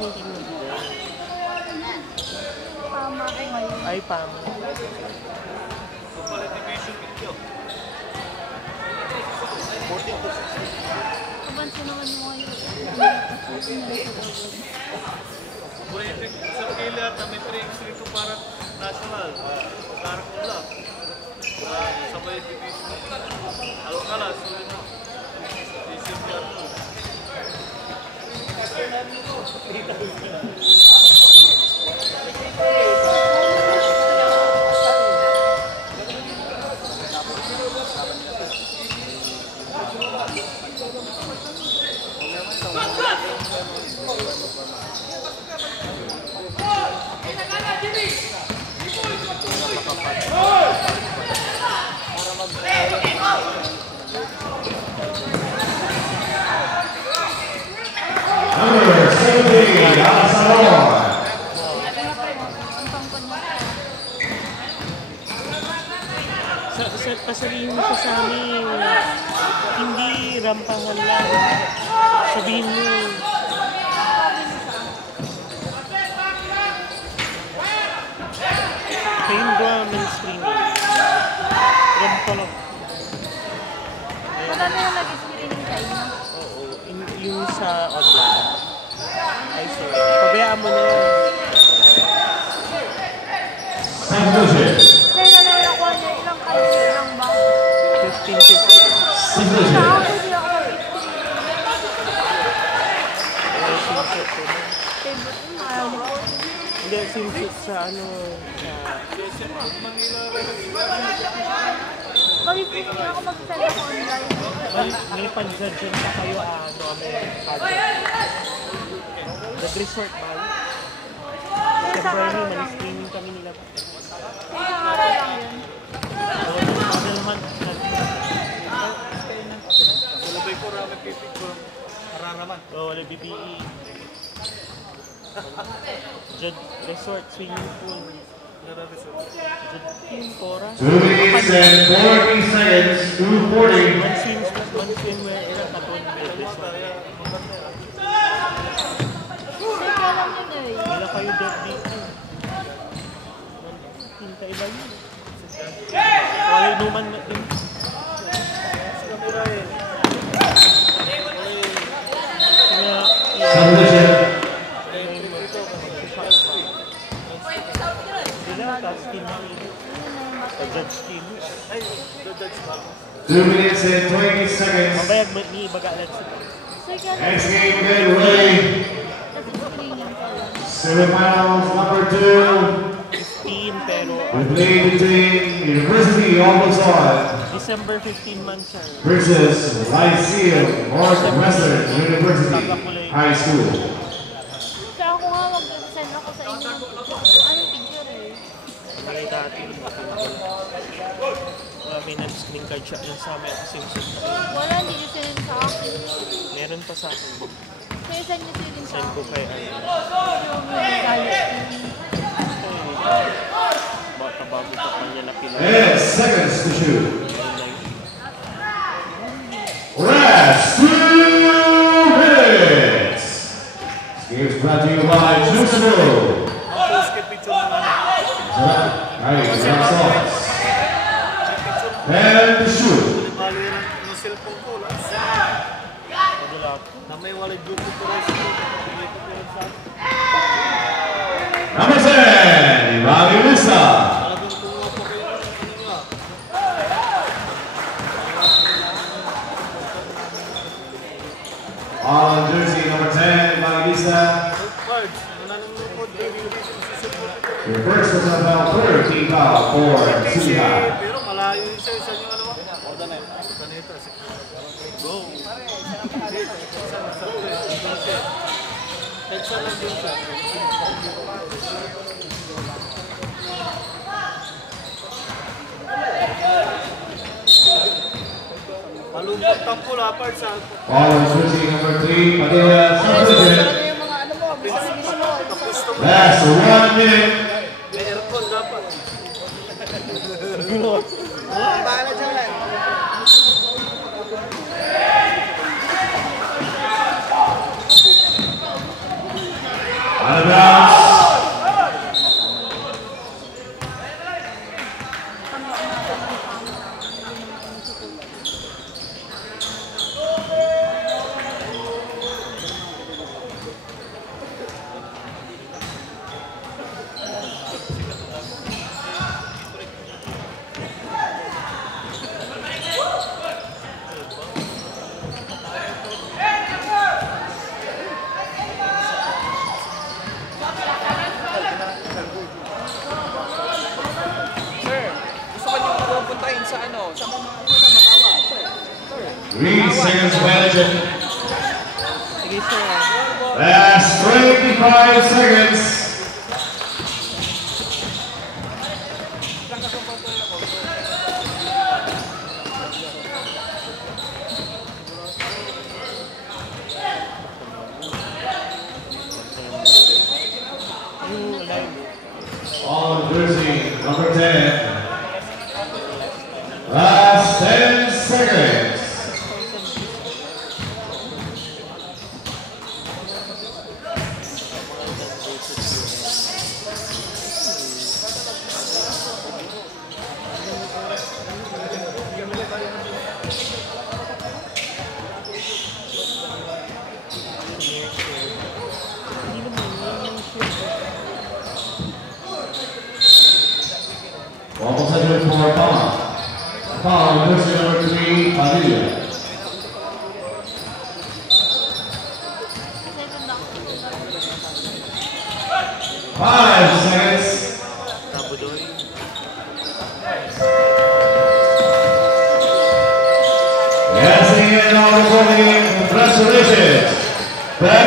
tinitingnan ko. Pama ko ngayon. Ay, pama. Qualification video. 14 to 16. Kabansa naman mo ngayon. Kulitin sa kila at may 3x3 ko para national. Karakula. Sabay division. Alokala. Sulit na. Isim ka ito. Pasabihin mo sa amin, hindi rampahan lang. Sabihin mo. Kayo ba mainstream? Rampa lang. Wala na yung nag-screening sa inyo? Oo, yung sa online. Ay, sorry. Pabayaan mo na lang. Kaya nalakuha niya ilang kayo lang ba? 15-15. Sa ako hindi ako Ay, swimsuit ko na. favorite mo, ayaw mo. Hindi, swimsuit sa ano, sa... Mag-i-pick niya ako mag-send ako online. May pag-judge pa kayo, ano, may pag-judge. Nag-resort ba? Sa Bernie, mag-streaming kami nila. Isang araw lang yun. Ano naman? Malabay ko rami pipig ko. Araraman. Oo, wala BPE. Judge Resort, swimming pool. Judge Cora. 2 minutes and 40 seconds, 2:40. One swim where ilang taton may resort. Sige lang yun eh. Wala kayo dead dito. Hintay lang yun. Wala inuman na din. Judge team. 2 minutes and 20 seconds. Mabayag mo ni Bagalan sa Sige lang. Next game, get ready. Kasi screening ko lang. Semifinals number 2. 15 pero We play between University of Luzon December 15 man siya. versus Lyceum Northwestern University High School. Kaya ako nga mag-send ako sa inyo. Anong picture eh? Malay natin. Wala may non-screen card siya yung sa amin kasi Wala, hindi nyo sinend sa akin. meron pa sa akin. Kaya send nyo sinend sa Send ko akin. kay Ay. Yung may galit. Baka bago pa pa niya napila. And seconds to shoot. Rest 2 minutes. This game is brought to you by Juiceable. Alright, that's all. And to shoot. Yung cellphone ko lang. Na may wallet group ko rin. Number 10, Evangelista. Talagang kumuha po kayo ng ano nga. On jersey number 10, Evangelista. Cards. Wala nang lupod. Your first was about 30 foul for Suha. Pero malayo yung isa nyo ano ba? Ordaneta. Go. Teksa lang din siya. Malumpot tampo la part sa On jersey number 3, Padilla Substitute. Last 1 minute. may aircon dapat. Out of bounds. Sir, gusto ko niyo pupuntahin sa ano? Sa Makawa. Sir. 3 seconds management. Sige, sir. Last 25 seconds. On jersey number 10. Last 10 seconds. Almost headed for Palma. Palma, jersey number 3, Padilla. 5 seconds. Tabudoy. Yes, and all recording. Congratulations. Bad